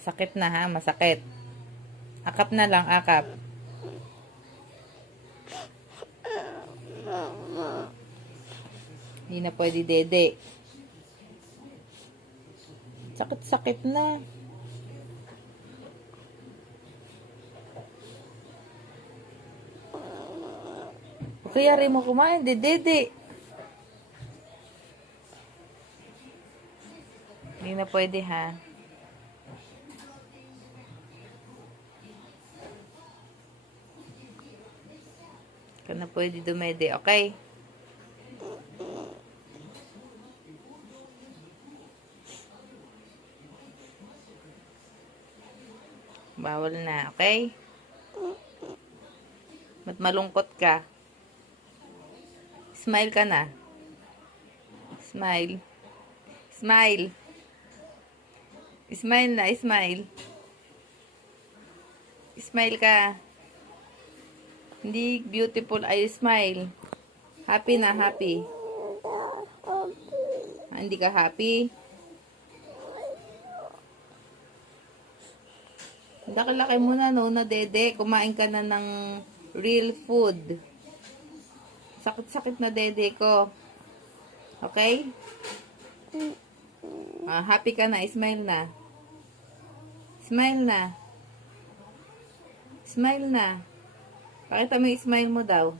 Masakit na ha, masakit. Akap na lang, akap. Hindi na pwede, dede. Sakit-sakit na. Kaya rin mo kumain, dede. Hindi na pwede ha. Hindi na pwede dumede, okay? Bawal na, okay? Ba't malungkot ka? Smile ka na. Smile. Smile. Smile na, smile. Smile ka. Hindi beautiful ay smile. Happy na, happy. Hindi ka happy? Laki-laki mo na, no, na dede. Kumain ka na ng real food. Sakit-sakit na dede ko. Okay? Happy ka na. Smile na. Smile na. Smile na. Pakita mo yung smile mo daw.